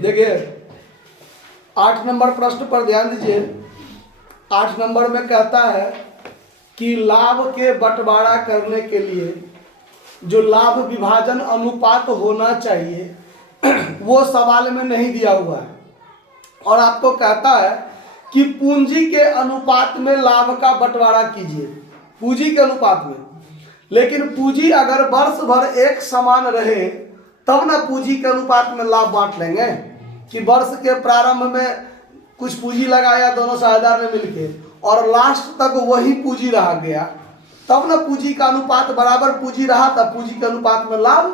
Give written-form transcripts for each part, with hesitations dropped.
देखिए 8 नंबर प्रश्न पर ध्यान दीजिए। 8 नंबर में कहता है कि लाभ के बंटवारा करने के लिए जो लाभ विभाजन अनुपात होना चाहिए वो सवाल में नहीं दिया हुआ है, और आपको कहता है कि पूंजी के अनुपात में लाभ का बंटवारा कीजिए, पूंजी के अनुपात में। लेकिन पूंजी अगर वर्ष भर एक समान रहे तब ना पूंजी के अनुपात में लाभ बांट लेंगे, कि वर्ष के प्रारंभ में कुछ पूंजी लगाया दोनों साझेदार ने मिलके और लास्ट तक वही पूंजी रह गया, तब ना पूंजी का अनुपात बराबर पूंजी रहा तब पूंजी के अनुपात में लाभ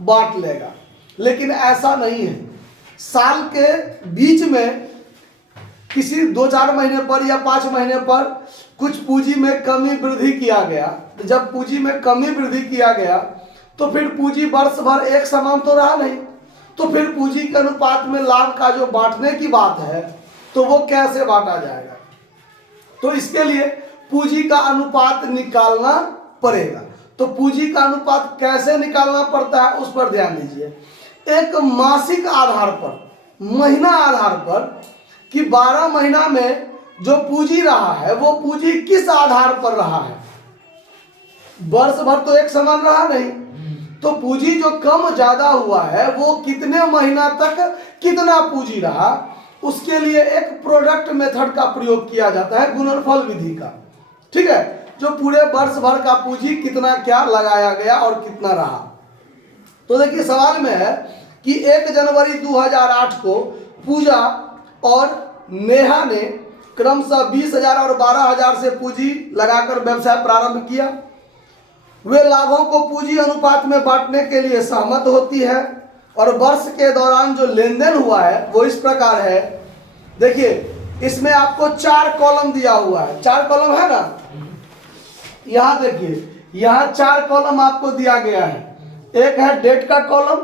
बांट लेगा। लेकिन ऐसा नहीं है। साल के बीच में किसी 2-4 महीने पर या 5 महीने पर कुछ पूंजी में कमी वृद्धि किया गया, तो जब पूंजी में कमी वृद्धि किया गया तो फिर पूंजी वर्ष भर एक समान तो रहा नहीं, तो फिर पूंजी के अनुपात में लाभ का जो बांटने की बात है तो वो कैसे बांटा जाएगा। तो इसके लिए पूंजी का अनुपात निकालना पड़ेगा। तो पूंजी का अनुपात कैसे निकालना पड़ता है उस पर ध्यान दीजिए। एक मासिक आधार पर, महीना आधार पर, कि 12 महीना में जो पूंजी रहा है वो पूंजी किस आधार पर रहा है। वर्ष भर तो एक समान रहा नहीं, तो पूंजी जो कम ज्यादा हुआ है वो कितने महीना तक कितना पूंजी रहा, उसके लिए एक प्रोडक्ट मेथड का प्रयोग किया जाता है, गुणनफल विधि का। ठीक है, जो पूरे वर्ष भर का पूंजी कितना क्या लगाया गया और कितना रहा। तो देखिए सवाल में है कि 1 जनवरी 2008 को पूजा और नेहा ने क्रमशः 20,000 और 12,000 से पूंजी लगाकर व्यवसाय प्रारंभ किया। वे लाभों को पूंजी अनुपात में बांटने के लिए सहमत होती है और वर्ष के दौरान जो लेन देन हुआ है वो इस प्रकार है। देखिए इसमें आपको 4 कॉलम दिया हुआ है, 4 कॉलम है ना। यहाँ देखिए यहाँ 4 कॉलम आपको दिया गया है। एक है डेट का कॉलम,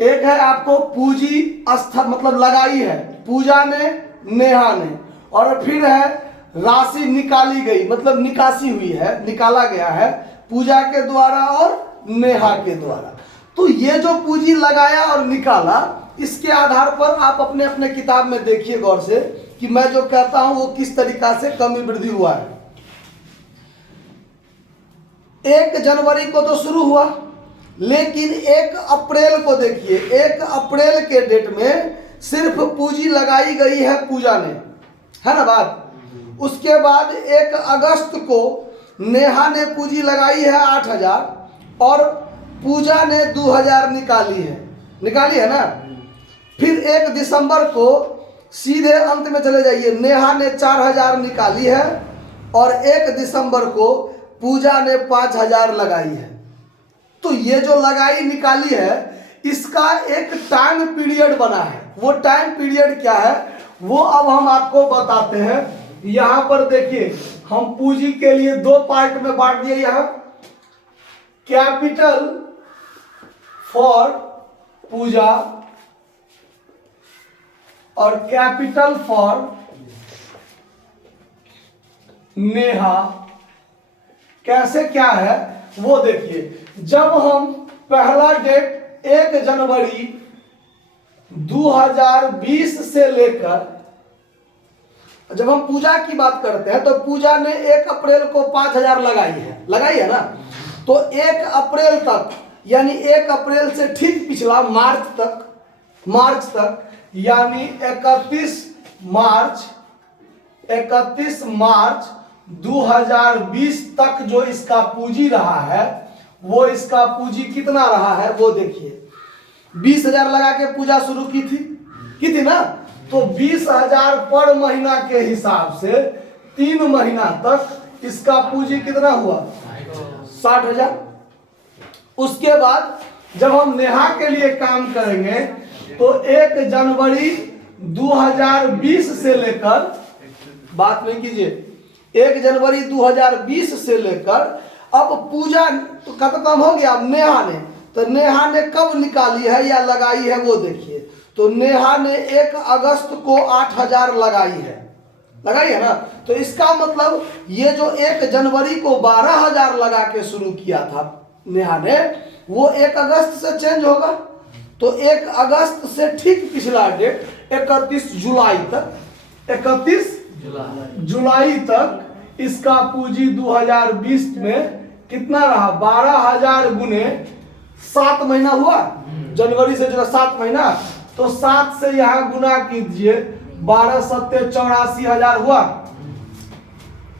एक है आपको पूंजी मतलब लगाई है पूजा ने नेहा ने, और फिर है राशि निकाली गई मतलब निकासी हुई है, निकाला गया है पूजा के द्वारा और नेहा के द्वारा। तो ये जो पूंजी लगाया और निकाला, इसके आधार पर आप अपने अपने किताब में देखिए गौर से कि मैं जो कहता हूं वो किस तरीका से कमी वृद्धि हुआ है। 1 जनवरी को तो शुरू हुआ, लेकिन 1 अप्रैल को देखिए, 1 अप्रैल के डेट में सिर्फ पूंजी लगाई गई है पूजा ने, है ना बात। उसके बाद 1 अगस्त को नेहा ने पूंजी लगाई है 8,000 और पूजा ने 2,000 निकाली है ना। फिर 1 दिसंबर को सीधे अंत में चले जाइए, नेहा ने 4,000 निकाली है और 1 दिसंबर को पूजा ने 5,000 लगाई है। तो ये जो लगाई निकाली है इसका एक टाइम पीरियड बना है। वो टाइम पीरियड क्या है वो अब हम आपको बताते हैं। यहां पर देखिए हम पूंजी के लिए 2 पार्ट में बांट दिए, यहां कैपिटल फॉर पूजा और कैपिटल फॉर नेहा। कैसे क्या है वो देखिए। जब हम पहला डेट 1 जनवरी 2020 से लेकर, जब हम पूजा की बात करते हैं तो पूजा ने 1 अप्रैल को 5,000 लगाई है ना। तो 1 अप्रैल तक यानी 1 अप्रैल से ठीक पिछला मार्च तक यानी 31 मार्च 2020 तक जो इसका पूंजी रहा है वो इसका पूंजी कितना रहा है वो देखिए। 20,000 लगा के पूजा शुरू की थी ना, तो 20,000 पर महीना के हिसाब से 3 महीना तक इसका पूंजी कितना हुआ 60,000। उसके बाद जब हम नेहा के लिए काम करेंगे तो 1 जनवरी 2020 से लेकर, बात नहीं कीजिए, 1 जनवरी 2020 से लेकर अब पूजा तो खत्म हो गया। अब नेहा ने, तो नेहा ने कब निकाली है या लगाई है वो देखिए। तो नेहा ने 1 अगस्त को 8,000 लगाई है ना। तो इसका मतलब ये जो 1 जनवरी को 12,000 लगा के शुरू किया था नेहा ने, वो 1 अगस्त से चेंज होगा। तो 1 अगस्त से ठीक पिछला डेट 31 जुलाई तक, 31 जुलाई तक इसका पूंजी 2020 में कितना रहा? 12,000 गुने 7 महीना हुआ, जनवरी से जो 7 महीना, तो 7 से यहाँ गुना कीजिए, 12 सत्ते 84,000 हुआ।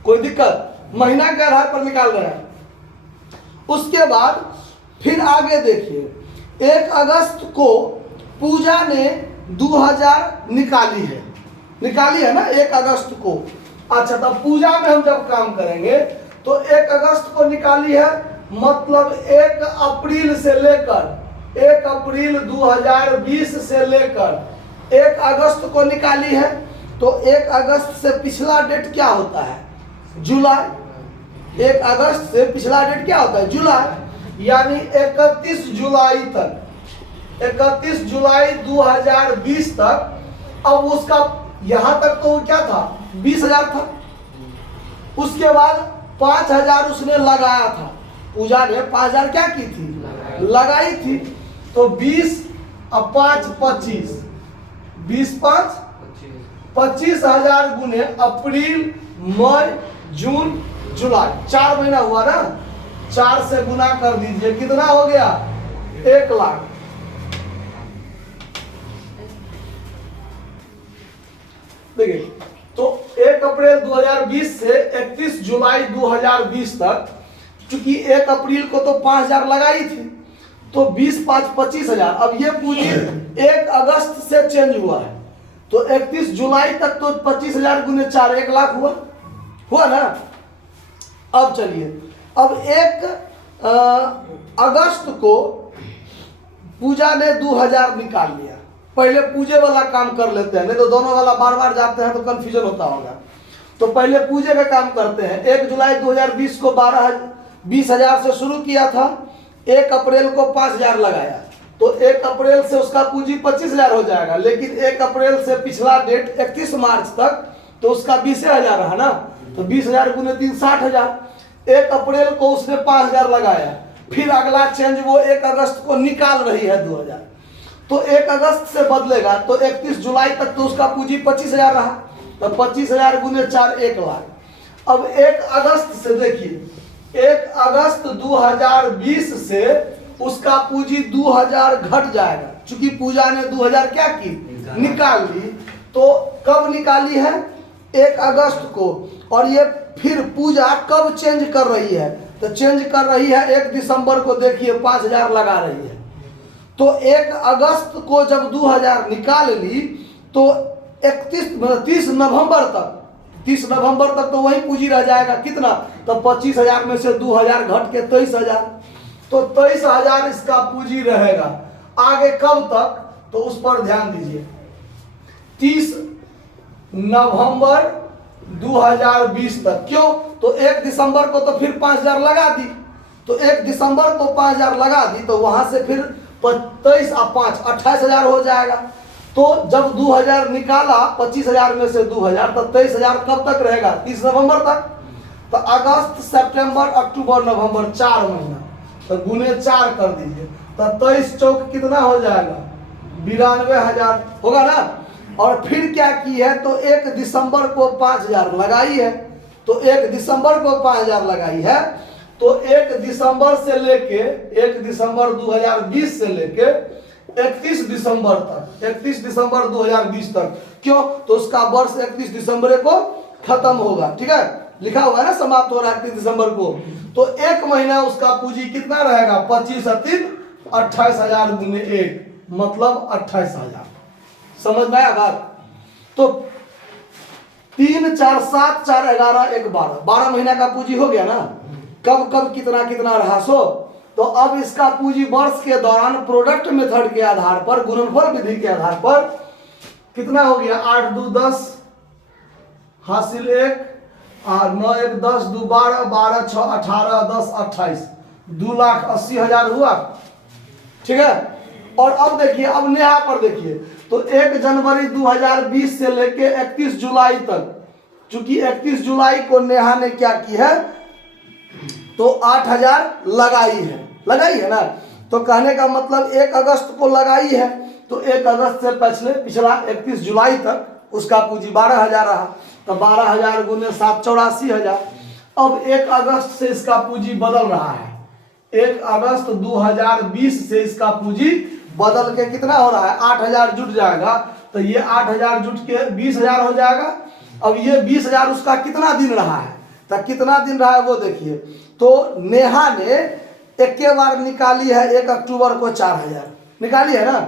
कोई दिक्कत? महीना के आधार पर निकाल रहे हैं। उसके बाद फिर आगे देखिए, 1 अगस्त को पूजा ने 2000 निकाली है ना 1 अगस्त को। अच्छा, तब पूजा में हम जब काम करेंगे तो 1 अगस्त को निकाली है, मतलब 1 अप्रैल से लेकर 1 अप्रैल 2020 से लेकर 1 अगस्त को निकाली है। तो 1 अगस्त से पिछला डेट क्या होता है? जुलाई। 1 अगस्त से पिछला डेट क्या होता है? जुलाई, यानी 31 जुलाई तक, 31 जुलाई 2020 तक। अब उसका यहां तक तो क्या था? 20,000 था। उसके बाद 5,000 उसने लगाया था, पूजा ने 5,000 क्या की थी? लगाई थी। तो 20 और 5 25, 20 5 25,000 गुने अप्रैल मई जून जुलाई, 4 महीना हुआ ना। 4 से गुना कर दीजिए, कितना हो गया? 1 लाख। देखिए, तो 1 अप्रैल 2020 से 31 जुलाई 2020 तक, चूंकि 1 अप्रैल को तो 5,000 लगाई थी, तो 20 5 25,000। अब ये पूंजी 1 अगस्त से चेंज हुआ है, तो 31 जुलाई तक तो 25,000 गुने 4, 1 लाख हुआ ना। अब चलिए, अब 1 अगस्त को पूजा ने 2000 निकाल लिया। पहले पूजे वाला काम कर लेते हैं, नहीं तो दोनों वाला बार बार जाते हैं तो कंफ्यूजन होता होगा। तो पहले पूजे का काम करते हैं। 1 जुलाई 2020 को 20,000 से शुरू किया था, 1 अप्रैल को 5,000 लगाया, तो 1 अप्रैल से उसका पूंजी 25,000 हो जाएगा। लेकिन 1 अप्रैल से पिछला डेट 31 मार्च तक, तो उसका 20,000 रहा ना, तो 20,000 गुने 3 60,000। 1 अप्रैल को उसने 5,000 लगाया, फिर अगला चेंज वो 1 अगस्त को निकाल रही है 2,000, तो 1 अगस्त से बदलेगा, तो 31 जुलाई तक तो उसका पूंजी 25,000 रहा, तो 25,000 गुने 4, 1 लाख। अब 1 अगस्त से देखिए, 1 अगस्त 2020 से उसका पूंजी 2,000 घट जाएगा, चूंकि पूजा ने 2,000 क्या की? निकाल ली। तो कब निकाली है? 1 अगस्त को। और ये फिर पूजा कब चेंज कर रही है? तो चेंज कर रही है 1 दिसंबर को। देखिए 5,000 लगा रही है, तो 1 अगस्त को जब 2,000 निकाल ली, तो 30 नवंबर तक, 30 नवंबर तक तो वही पूंजी रह जाएगा। कितना? तो 25,000 में से 2,000 घट के 23,000, तो 23,000 इसका पूंजी रहेगा। आगे कब तक? तो उस पर ध्यान दीजिए। 30 नवंबर 2020 तक। क्यों? तो 1 दिसंबर को तो फिर 5,000 लगा दी, तो 1 दिसंबर को 5,000 लगा दी, तो वहां से फिर 23 और 5 28,000 हो जाएगा। तो जब 2,000 निकाला 25,000 में से 2,000, तो 23,000 कब तक रहेगा? 30 नवंबर तक। तो अगस्त सितंबर अक्टूबर नवंबर 4 महीना, तो गुने 4 कर दीजिए, तो 23 चौक कितना हो जाएगा? 92,000 होगा ना। और फिर क्या की है? तो 1 दिसंबर को 5,000 लगाई है, तो 1 दिसंबर को 5,000 लगाई है, तो 1 दिसंबर से लेके 1 दिसंबर 2020 से लेके 31 दिसंबर तक, 31 दिसंबर 2020 तक। क्यों? तो उसका वर्ष 31 दिसंबर को खत्म होगा। ठीक है, लिखा हुआ है ना, समाप्त हो रहा है 31 दिसंबर को। तो 1 महीना उसका पूंजी कितना रहेगा? 25 और 3 28,000 गुने 1, मतलब 28,000। समझ में आया बात? तो 3 4 7 4 11 1 12, 12 महीना का पूंजी हो गया ना। कब कब कितना कितना रहा सो। तो अब इसका पूंजी वर्ष के दौरान प्रोडक्ट मेथड के आधार पर, गुणनफल विधि के आधार पर कितना हो गया? 8 2 10 हासिल 1, 9 1 10 2 12 12 6 18 10 28, 2,80,000 हुआ। ठीक है। और अब देखिए, अब नेहा पर देखिए, तो 1 जनवरी 2020 से लेके 31 जुलाई तक, चूंकि 31 जुलाई को नेहा ने क्या की है? तो 8,000 लगाई है ना। तो कहने का मतलब 1 अगस्त को लगाई है, तो 1 अगस्त से पिछला 31 जुलाई तक उसका पूंजी 12,000 रहा, तो 12,000 गुने 7 84,000। अब 1 अगस्त से इसका पूंजी बदल रहा है, 1 अगस्त 2020 से इसका पूंजी बदल के कितना हो रहा है, 8,000 जुट जाएगा, तो ये 8,000 जुट के 20,000 हो जाएगा। अब ये 20,000 उसका कितना दिन रहा है, तो कितना दिन रहा है वो देखिए। तो नेहा ने एक के बार निकाली है 1 अक्टूबर को 4,000 निकाली है ना,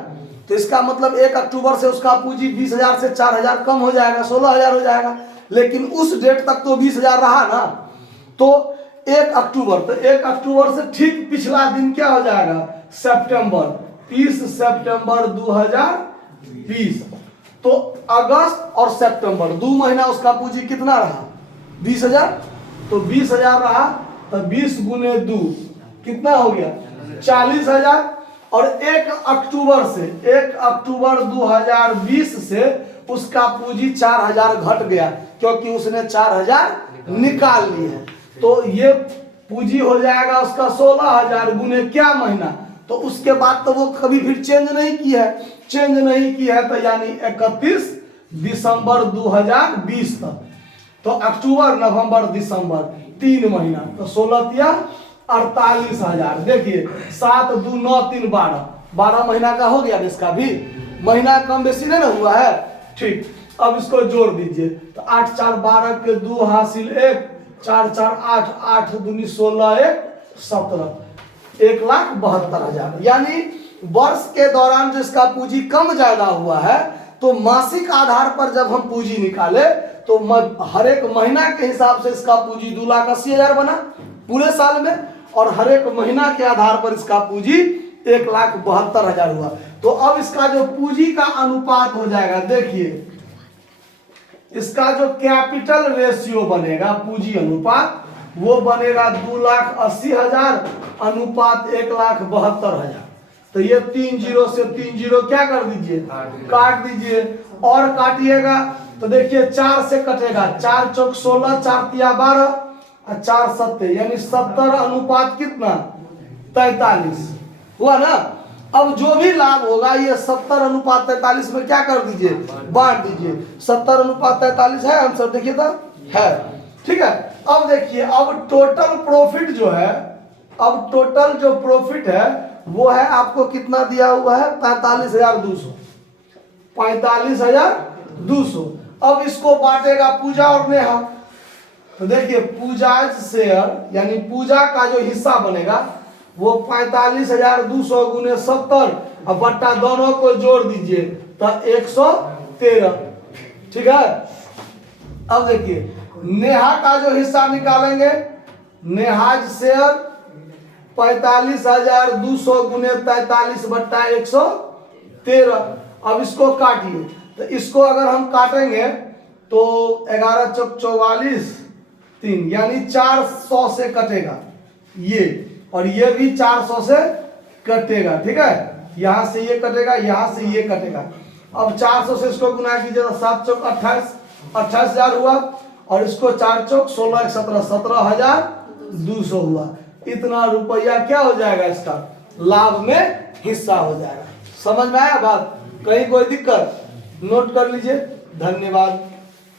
तो इसका मतलब 1 अक्टूबर से उसका पूंजी 20,000 से 4,000 कम हो जाएगा, 16,000 हो जाएगा। लेकिन उस डेट तक तो 20,000 रहा ना, तो 1 अक्टूबर, तो 1 अक्टूबर से ठीक पिछला दिन क्या हो जाएगा, सितंबर, 30 सितंबर 2020। तो अगस्त और सितंबर 2 महीना उसका पूंजी कितना रहा, 20,000, तो 20,000 रहा, तो 20 गुने 2 कितना हो गया, 40,000। और 1 अक्टूबर 2020 से उसका पूंजी 4,000 घट गया, क्योंकि उसने 4,000 निकाल लिए हैं, तो ये पूंजी हो जाएगा उसका 16,000 गुने क्या महीना, तो उसके बाद तो वो कभी फिर चेंज नहीं की है, तो यानी 31 दिसंबर 2020 तक। तो अक्टूबर नवंबर दिसंबर 3 महीना, तो 16 तिया 48,000। देखिए 7 2 9 3 12 महीना का हो गया, इसका भी महीना कम बेसी नहीं ना हुआ है। ठीक, अब इसको जोड़ दीजिए, तो 8 4 12 के 2 हासिल 1, 4 4 8, 8 दूनी 16, 1 17, 1,72,000। यानी वर्ष के दौरान जो इसका पूंजी कम ज्यादा हुआ है, तो मासिक आधार पर जब हम पूंजी निकाले तो हर एक महीना के हिसाब से इसका पूंजी 2,80,000 बना पूरे साल में, और हर एक महीना के आधार पर इसका पूंजी 1,72,000 हुआ। तो अब इसका जो पूंजी का अनुपात हो जाएगा, देखिए इसका जो कैपिटल रेशियो बनेगा, पूंजी अनुपात, वो बनेगा 2,80,000 अनुपात 1,72,000। तो ये 3 0 से 3 0 क्या कर दीजिए, काट दीजिए, और काटिएगा तो देखिए 4 से कटेगा, 4 चौक 16, 4 तिया 12 और 4 सत्ते, यानी 70 अनुपात कितना, 43 हुआ ना। अब जो भी लाभ होगा ये 70 अनुपात 43 में क्या कर दीजिए, बांट दीजिए। 70 अनुपात 43 है आंसर, देखिए तो है, ठीक है। अब देखिए, अब टोटल प्रॉफिट जो है, अब टोटल जो प्रॉफिट है वो है आपको कितना दिया हुआ है, 45,200, 45,200। अब इसको बांटेगा पूजा और नेहा, तो देखिए पूजा शेयर यानी पूजा का जो हिस्सा बनेगा वो 45,200 गुने 70 और बट्टा दोनों को जोड़ दीजिए तो 113, ठीक है। अब देखिए नेहा का जो हिस्सा निकालेंगे, नेहाज शेयर 45,200 गुने 43 बट्टा 113। अब इसको काटिए, तो इसको अगर हम काटेंगे तो 11 चौक 44 3, यानी 400 से कटेगा ये, और ये भी 400 से कटेगा, ठीक है। यहाँ से ये कटेगा, यहाँ से ये कटेगा। अब 400 से इसको गुना कीजिए तो 7 चौक 28, 28,000 हुआ, और इसको 4 चौक 16 17, 17,200 हुआ। इतना रुपया क्या हो जाएगा, इसका लाभ में हिस्सा हो जाएगा। समझ में आया बात, कहीं कोई दिक्कत, नोट कर लीजिए। धन्यवाद।